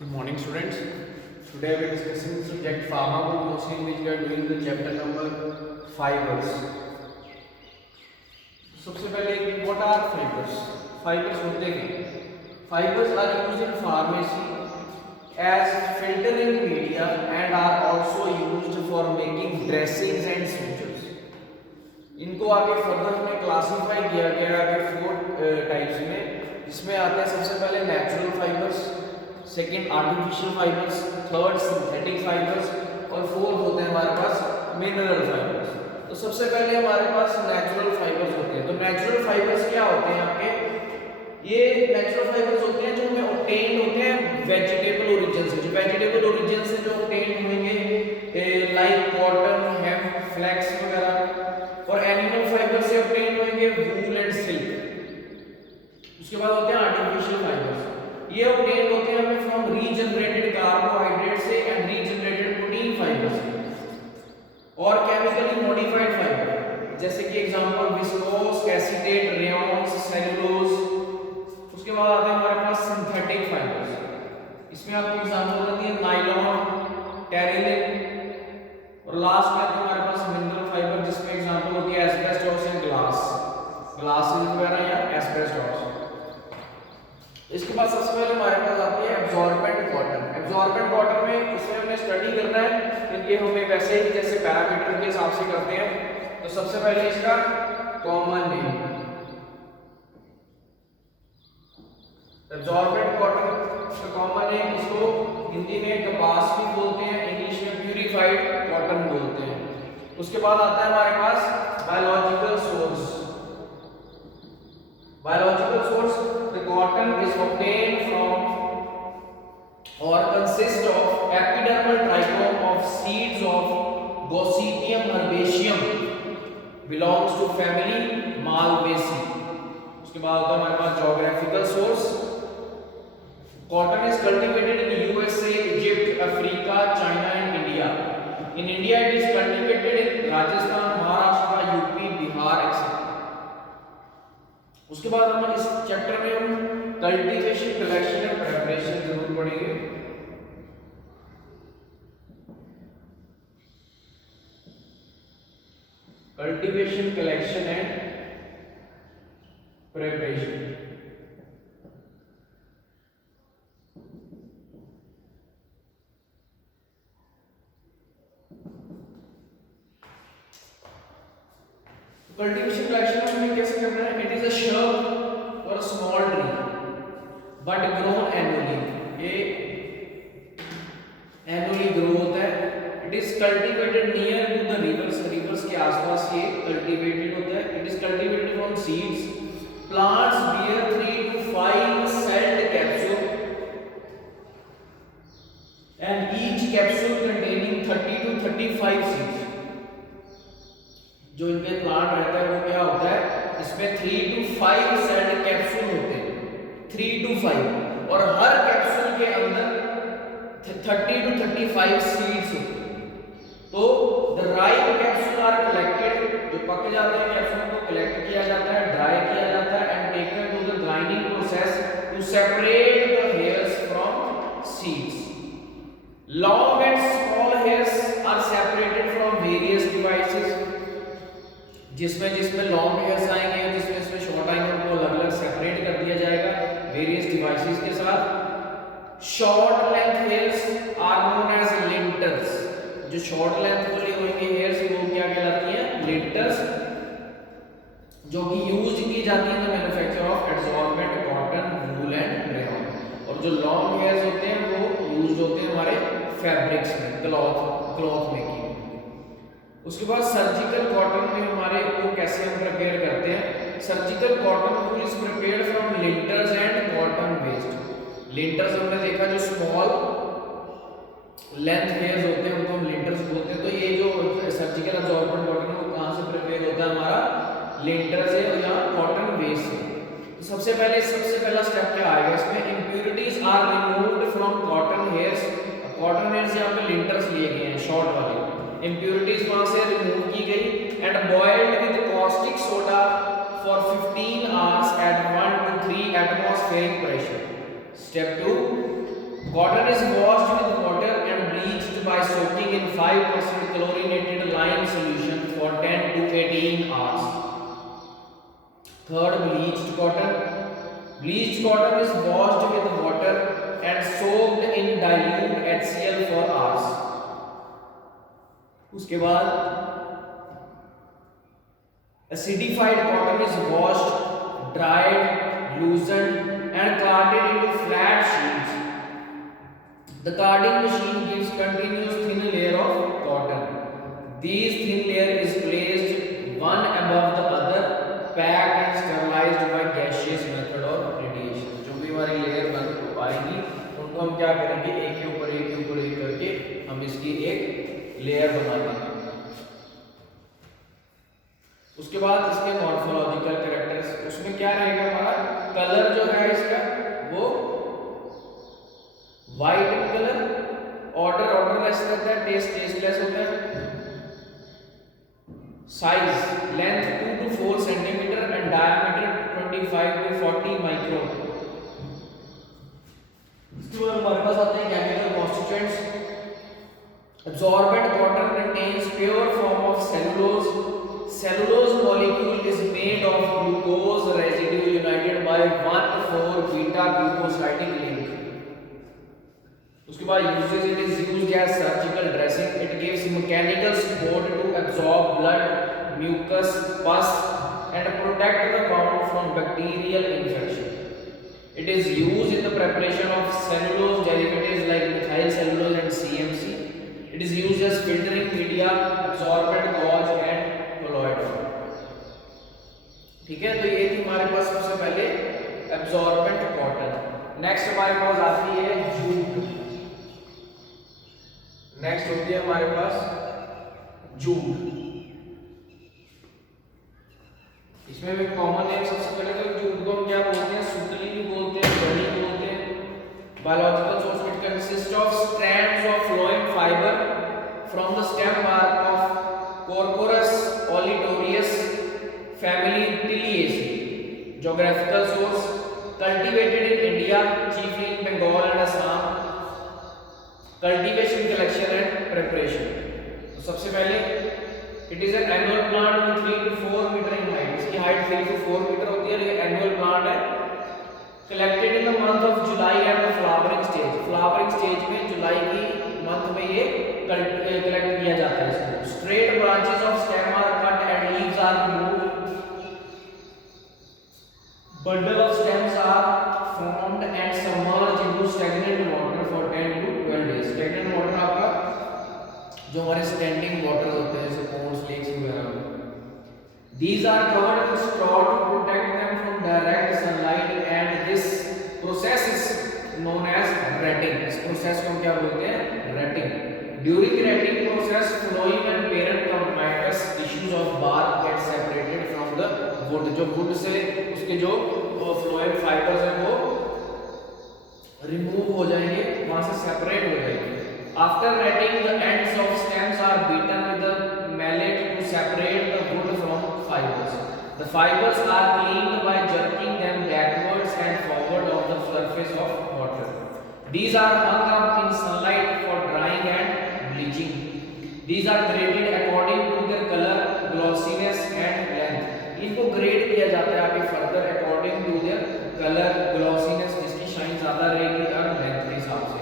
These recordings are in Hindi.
Good morning, students. Today we are discussing the subject pharmacognosy, in which we are doing the chapter number fibers. सबसे पहले what are fibers? Fibers होते हैं. Fibers are used in pharmacy as filtering media and are also used for making dressings and sutures. इनको आगे फर्दर में क्लासिफाई किया गया आगे 4 टाइप्स में, जिसमें आते हैं सबसे पहले natural fibres, second artificial fibres, third synthetic fibres और फोर्थ होते हैं हमारे पास मिनरल फाइबर्स। तो सबसे पहले हमारे पास नेचुरल फाइबर्स होते हैं। तो नेचुरल फाइबर्स क्या होते हैं आपके? ये नेचुरल फाइबर्स होते हैं जो हमें ऑब्टेन्ड होते हैं वेजिटेबल ओरिजिन से। जो वेजिटेबल ओरिजिन से जो ऑब्टेन्ड होंगे लाइक कॉटन, हेम्प, फ्लैक्स वगैरह, और एनिमल फाइबर से ऑब्टेन्ड होंगे वूल एंड सिल्क। उसके बाद होते हैं आर्टिफिशियल फाइबर्स। ये ऑब्टेन्ड होते हैं हमें फ्रॉम रीजनरेटेड कार्बोहाइड्रेट से एंड रीजनरेटेड प्रोटीन फाइबर से और केमिकली मॉडिफाइड फाइबर, जैसे कि एग्जांपल विस्कोस, एसीटेट, रेयॉन्स, सेलुलोज। उसके बाद आते हैं हमारे पास सिंथेटिक फाइबर्स। इसमें आपको एग्जांपल होती है नायलॉन, टेरिलिन, और लास्ट में आते हैं हमारे पास मिनरल फाइबर, जिसमें एग्जांपल होती है एस्बेस्टोस एंड ग्लासेस वगैरह या एस्बेस्टोस। इसके बाद सबसे पहले हमारे पास आती है एब्जॉर्बेंट कॉटन। एब्जॉर्बेंट कॉटन में इसमें हमने स्टडी करना है, क्योंकि हमें वैसे ही जैसे पैरामीटर के हिसाब से करते हैं। तो सबसे पहले इसका कॉमन नेम एब्जॉर्बेंट कॉटन का कॉमन नेम, इसको हिंदी में कपास भी बोलते हैं, इंग्लिश में प्यूरिफाइड कॉटन बोलते हैं। उसके बाद आता है हमारे पास biological source. Biological source, the cotton is obtained from or consists of epidermal trichome of seeds of Gossypium herbaceum, belongs to family Malvaceae. उसके बाद होता है हमारे पास geographical source. Cotton is cultivated in USA, Egypt, Africa, China and India. In India it is cultivated in Rajasthan, Maharashtra, UP, Bihar etc. उसके बाद हम इस चैप्टर में हम कल्टीवेशन, कलेक्शन एंड प्रिपरेशन जरूर पढ़ेंगे। Cultivation, collection and preparation. Cultivation, collection हमें कैसे करना है? It is a shrub or a small tree but grown annually। ये annually grow होता है। it is cultivated near to the rivers, rivers के आसपास ये cultivated होता है। it is cultivated from seeds। plants bear 3 to 5 celled capsule and each capsule containing 30 to 35 seeds। जो इनके प्लांट रहता है वो क्या होता है? इसमें 3 to 5 सेल्ड कैप्सूल होते हैं, 3 to 5, और हर कैप्सूल के अंदर 30 to 35 सीड्स होते हैं। तो the ripe capsule are collected, जो पक जाते हैं कैप्सूल को कलेक्ट किया जाता है, ड्राई किया जाता है and taken to the grinding process to separate the hairs from seeds. Long and small hairs are separated from various devices. जिसमें लॉन्ग हेयर्स आएंगे, जिसमें शॉर्ट आएंगे, उनको अलग अलग सेपरेट कर दिया जाएगा वेरियस डिवाइसेस के साथ। Short length hairs are known as linters. जो शॉर्ट लेंथ वाली होंगे हेयर्स वो क्या कहलाती हैं? लिंटर्स, जो कि यूज की जाती है the manufacture of absorbent cotton, wool and rayon. और जो लॉन्ग हेयर्स होते हैं वो यूज होते हैं हमारे फैब्रिक्स में, क्लॉथ मेकिंग। उसके बाद सर्जिकल कॉटन में हमारे वो कैसे हम प्रिपेयर करते हैं? Surgical cotton wool is prepared from linters and cotton waste. Linters हमने देखा जो स्मॉल लेंथ हेयर्स होते हैं उनको हम लिंटर्स बोलते हैं। तो ये जो सर्जिकल एब्जॉर्बेंट कॉटन है वो कहाँ से प्रिपेयर होता है? हमारा लिंटर से या कॉटन वेस्ट से। तो सबसे पहला स्टेप क्या आएगा इसमें? Impurities are removed from cotton hairs. Cotton hairs यहाँ पे लिंटर्स लिए गए हैं शॉर्ट वाले, इम्प्यूरिटीज वहां से रिमूव की गई and boiled with caustic soda for 15 hours at 1 to 3 atmospheric pressure. Step 2, Cotton is washed with water and bleached by soaking in 5% chlorinated lime solution for 10 to 18 hours. Third, bleached cotton. Bleached cotton is washed with water and soaked in dilute HCl for hours. उसके बाद acidified cotton is washed, dried, loosened and carded into flat sheets. The carding machine gives continuous thin layer of cotton. These thin layer is placed one above the other, packed and sterilized by gaseous method or radiation. जो भी हमारी लेयर बन आएगी उनको हम क्या करेंगे, एक के ऊपर एक के ऊपर एक करके हम इसकी एक लेयर बना देंगे. उसके बाद इसके मॉर्फोलॉजिकल कैरेक्टर्स, उसमें क्या रहेगा हमारा कलर जो है इसका वो व्हाइट इन कलर, ऑर्डरलेस रहता है, टेस्टलेस होता है. Size length 2 to 4 centimetre and diameter 25 to 40 micron. इसके बाद हमारे पास आते हैं chemical constituents. Absorbent cotton contains pure form of cellulose. Cellulose molecule is made of glucose residue united by 1,4 beta glucosidic link. उसके बाद uses, it is used as surgical dressing. It gives mechanical support to absorb blood, mucus, pus and protect the wound from bacterial infection. It is used in the preparation of cellulose derivatives like methyl cellulose and CMC. It is used as filtering media, absorbent gauze and colloid. ठीक है, तो ये थी हमारे पास सबसे पहले एब्जॉर्बेंट कॉटन. नेक्स्ट हमारे पास आती है जूट. नेक्स्ट होती है हमारे पास जूट. इसमें भी कॉमन नेम सबसे पहले तो जूट को हम क्या बोलते हैं, सुतली भी बोलते हैं, बड़ी बोलते हैं. Biological source, it consist of strands of phloem fibre from the stem bark of Corchorus olitorius family Tiliaceae. Geographical source, cultivated in India, chiefly in Bengal and Assam. Cultivation, collection and preparation. तो सबसे पहले it is an annual plant with 3 to 4 meter in height. इसकी height 3 to 4 meter होती है, लेकिन annual plant है. Collected in the month of July at the flowering stage. Flowering stage में जुलाई की मंथ में ये कलेक्ट किया जाता है इसको. Straight branches of stem are cut and leaves are removed. Bundle of stems are formed and submerged into stagnant water for 10 to 12 days. Stagnant water आपका जो हमारे standing water होते हैं जैसे ponds, lakes वगैरह. These are covered with straw to protect them from direct sunlight and this process is known as retting. इस process को हम क्या बोलते हैं, retting. During retting process, phloem and parent comatose tissues of bark get separated from the wood. जो wood से उसके जो phloem fibers हैं वो remove हो जाएंगे, वहाँ से separate हो जाएंगे. After retting, the ends of stems are beaten with a mallet to separate the wood from fibers. The fibers are cleaned by jerking them backwards and forward on the surface of water. These are hung up in sunlight for drying and bleaching. These are graded according to their color, glossiness and length. इनको ग्रेड किया जाता है आगे further according to their colour, glossiness, जिसकी शाइन ज्यादा रहेगी और लेंथ के हिसाब से.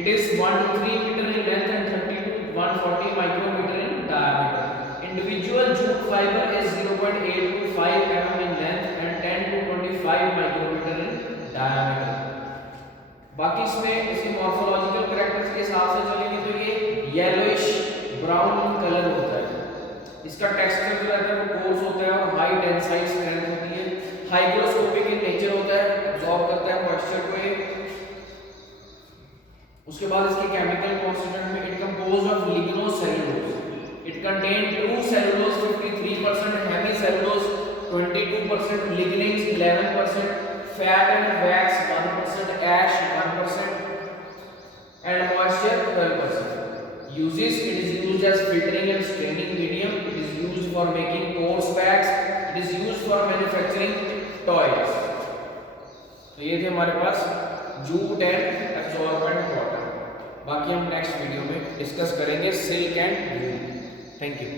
It is 1 to 3 meter in length and 30 to 140 micrometer in diameter. Individual jute fiber is 0.8 to 5 mm in length and 10 to 25 micrometer in diameter. बाकी इसमें इसके मॉर्फोलॉजिकल कैरेक्टर्स के हिसाब से चलेंगे तो ये येलोइश ब्राउन कलर होता है. इसका टेक्सचर जो रहता है वो कोर्स होता है और हाई टेंसाइल स्ट्रेंथ होती है. हाइग्रोस्कोपिक इन नेचर होता है, एब्जॉर्ब करता है मॉइस्चर को ये. उसके बाद इसके केमिकल कॉन्स्टिट्यूएंट में it composed of lignocellulose. It contain true cellulose 53%, hemi cellulose 22%, lignins 11%, fat and wax 1%, ash 1% and moisture 12%. Uses, it is used as filtering and staining medium. It is used for making coarse wax. It is used for manufacturing toys. तो ये थे हमारे पास जूट एंड एब्जॉर्बेंट कॉटन। बाकी हम नेक्स्ट वीडियो में डिस्कस करेंगे silk and wool. Thank you.